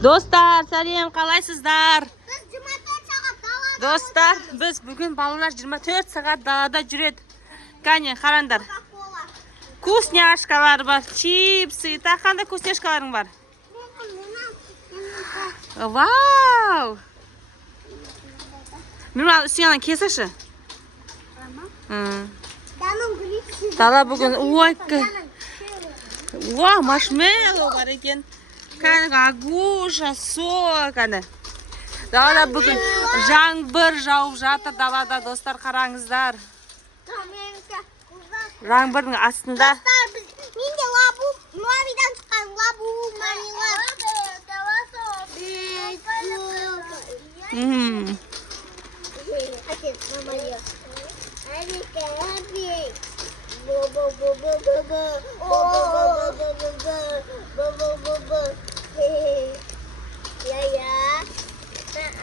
Dostlar, сәлем, қалайсыздар? Dostlar, biz bugün balalar 24 saat dalada жүреді. Қане, қараңдар. Вкусняшкалар бар, чипсы, қандай вкусняшкаларың бар? Вау! Мирмал, үстіңнен кесіші. Дала бүгін, ой, маршмеллоу бар екен. Кәні агуша, сок, кәні. Далада бүгін жаңбыр жауып жатыр далада, достар, қараңыздар. Жаңбырдың астында. Менде лабу, муавидан шыққан лабу, манила.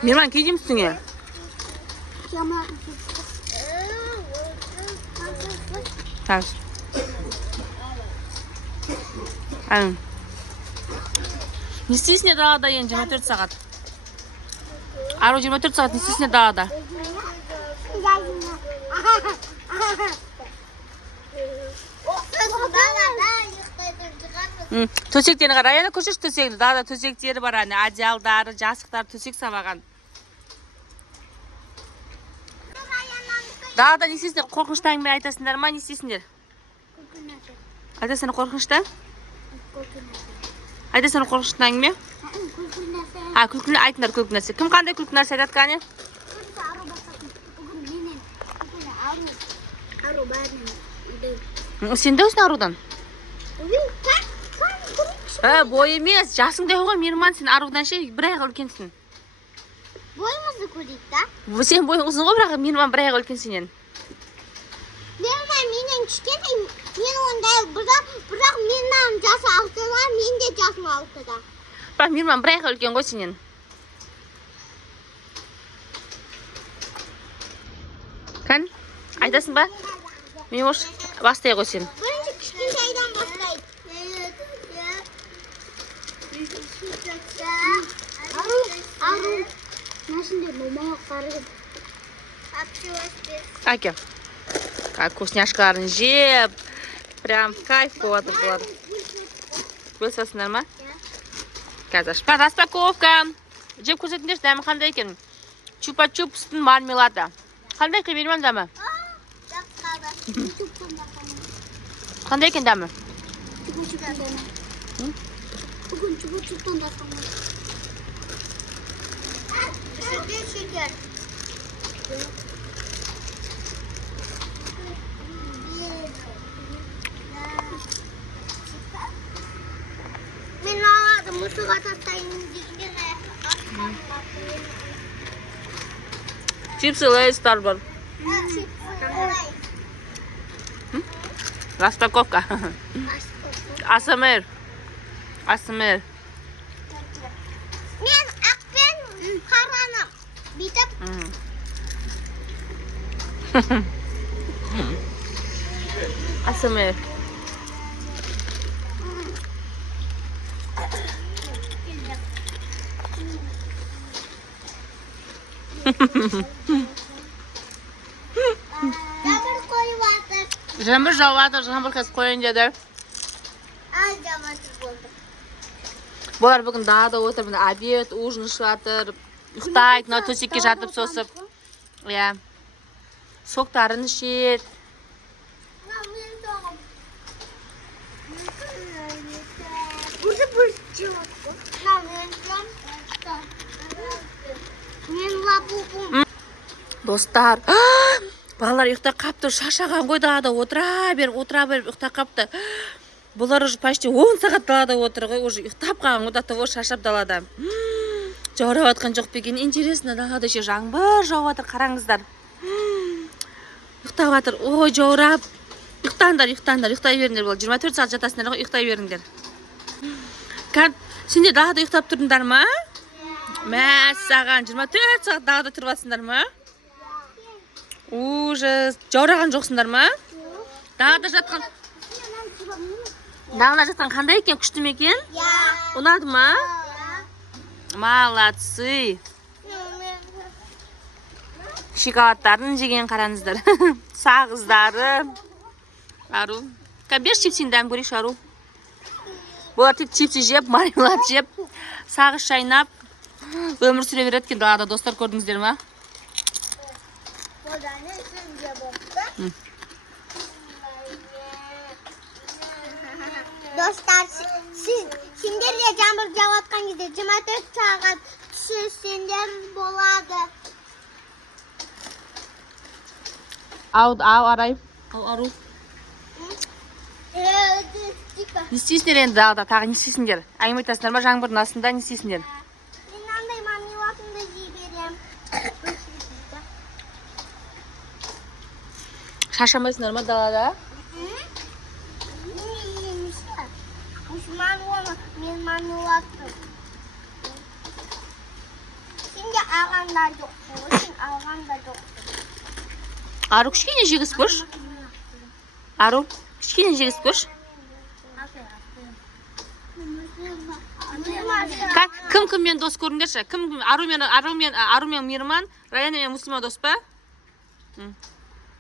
Мирман, кейдей мүстіңе? Тәуіз. Әлім. Не істейсіне далада ең 24 сағат? Ару 24 сағат не істейсіне далада? Төсектеріне қарай, әне көрсеш төсекті. Далада төсектері бар, әне одеялдары, жастықтары, төсек сабаған. Далада не істейсіңдер? Қорқынышты әңгіме айтасыңдар ма? Не істейсіңдер? Айтасыңдар қорқынышты? Айтасыңдар қорқынышты әңгіме? Күлкіні айтыңдар күлкі нәрсе. Кім қандай күлкі нәрсе айтады қане? Сен де өсін арудан? Бой емес, жасың да ғой, Мирман, сен арудан ше бір айға үлкенсің. Бойымызды көрейік та? Сен бойың ұзын ғой, бірақ Мирман бір айға үлкен сенен. Менен кішкене, мен ондай, бірақ менен жасы 6-да, мен де жасым 6-да. Бірақ Мирман бір айға үлкен ғой сенен. Кән, айтасың ба? Мен ош, бастай ғой сен. Бірінші кішкентайдан бастайды. Ару. Нашында мамаға қарып. Әке. Вкусняшкаларын жеп, прям кайф болады бұлар. Бөлсасыңдар ма? Қазір распаковка. Жеп көрсетіңдерші, дәмі қандай екен? Чупа-чупстың мармелады. Қандай екен, Мирман, дәмі? Қандай екен дәмі? Бүгін чупа-чуптан да қамады. Шекер. Мен аладым, мұсыға тастайын деген. Чипсы Лейстар бар. Распаковка. АСМР. АСМР. Мен ақпен қаранам. Битіп. АСМР. Жаңбыр қойып атыр. Жаңбыр жауады, жаңбыр қазір қойын деді. Жаңбыр болды. Бұлар бүгін далада отыр, обед, ужин ішіп жатыр. Ұйықтайды, төсекке жатып сосып. Соктарын ішеді. Достар, балалар ұйықта қапты, шашаған ғой далада отыра беріп ұйықта қапты. Бұлар уже почти 10 сағат далада отыр ғой, уже ұйықтап қалған ғой, того шашап далада. Жаурап атқан жоқ бекен, интересно, далада ше жаңбыр жауып жатыр, қараңыздар. Ұйықтап жатыр, ой, жаурап. Ұйықтаңдар, ұйықтай беріңдер бол. 24 сағат жатасыңдар ғой, ұйықтай беріңдер. Сендер далада ұйықтап тұрдыңдар ма? Мәссаған, 24 сағат далада тұрып жатсыңдар ма? Ужас, жаураған жоқсыңдар ма? Далада жатқан қандай екен, күшті ме екен? Ұнады ма? Молодцы. Шоколадтарын жеген қараңыздар. Сағыздары. Ару. Беш чипсini дәм көрейікші, Ару. Бұлар тек чипсы жеп, мармелад жеп, сағыз шайнап, өмір сүре береді екен далада, достар, көрдіңіздер ма? Dostlar, sендер де жаңбыр жауатқан кезде 24 сағат түсірсеңдер болады. Арай. Ару. Не істейсіңдер енді далада, тағы не істейсіңдер? Әңгіме айтасыңдар ма, жаңбырдың астында не істейсіңдер? Мен андай мармеладымды жей берем. Шаршамайсыңдар ма далада? Мен мармеладтым. Сенде алғанда жоқсың, сен алғанда жоқсың. Ару, кішкене жегіз көш. Ару, кішкене жегіз көш. Кім-кіммен дос көріңдерші? Ару мен Мирман, Раяна мен Муслима дос па?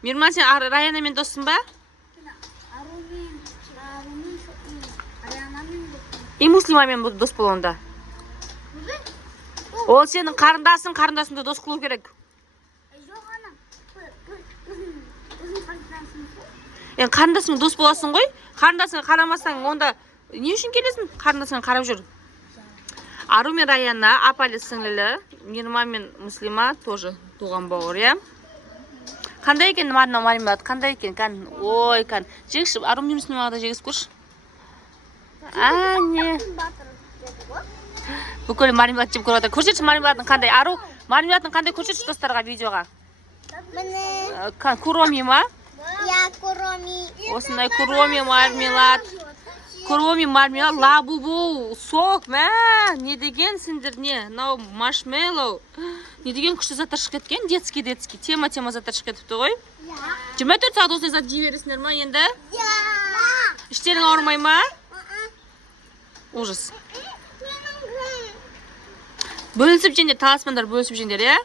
Мирман, сен Раяна мен доссың ба? И Муслима мен дос бол онда. Ол сенің қарындасыңды дос қылу керек. Қарындасыңмен дос боласың ғой? Қарындасыңа қарамасаң, онда не үшін келесің? Қарындасыңа қарап жүр. Ару мен Раяна, апалы сіңлілі, Мирман мен Муслима тоже туған бауыр, я? Қандай екен мармелад? Қандай екен? Ой, жегіші, Ару мен Муслимаға да жегіз көрші. Не. Бүкіл мармелад жеп көріп отыр. Көрсетші мармеладың қандай? Ару, мармеладың қандай көрсетші достарға видеоға? Куроми ма? Я куроми. Осындай куроми мармелад. Куроми мармелад, лабубу, сок, не деген сендер не? Нау маршмеллоу. Не деген күшті заттар шығып кеткен? Детский. Тема заттар шығып кетіпті ғой? 24 сағат осындай зат жей бересіңдер ма енді? Іштерің ауырмай ма? Ужас. Бөлісіп жеңдер, таласпандар бөлісіп жеңдер, е?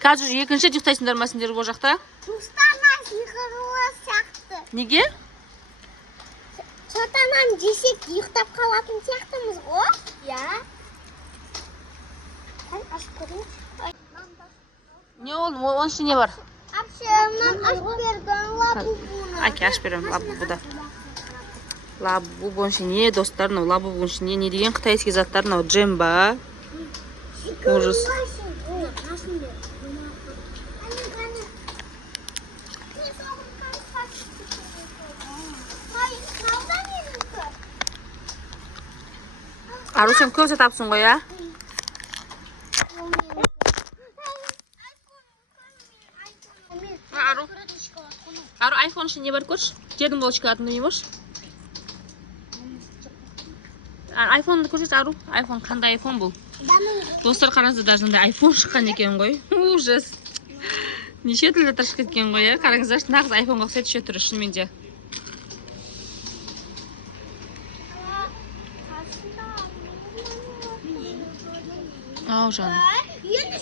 Қазір екінші ұйықтайсыңдар ма сендер бұл жақта? Тустанан жиғыруы сияқты. Неге? Сотанан жесек ұйықтап қалатын сияқтымыз ғой? Я. Ашып көрейінші. Не ол? Оның ішінде не бар? Апшымнан ашып берген лабубуны. Әке, ашып берем, лабубуда. Лабубу ішіне, достар, лабубу ішіне не деген қытайский заттар, джемба. Ужас. Ару, сен көп зат апсың ғой, я? Ару, айфон үшін не бар көрші? Жердің бол шоколадын демеймош? Айфонды көрсетші, Ару. Айфон, қандай айфон бұл? Достар қараңыздар, даже айфон шыққан екен ғой. Ужас. Неше түрлі заттар шығып кеткен ғой, я? Қараңыздар, нағыз айфонға ұқсайды ше түрі, шынымен де. Ау, жаным. Ені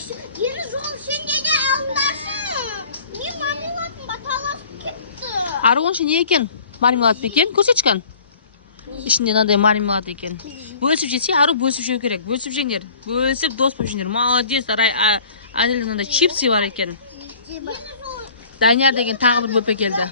жол сенде де алындасын. Мен мармеладымға таласып кетті. Ару, оның ішінде не екен? Мармелад бекен? Көрсетшікен? Ішінде мынандай мармелад екен. Бөлісіп жесе, Ару бөлісіп жеу керек. Бөлісіп жеңдер. Бөлісіп дос болып жеңдер. Молодец, Анель мынандай чипсы бар екен. Данияр деген тағы бір бөпе келді.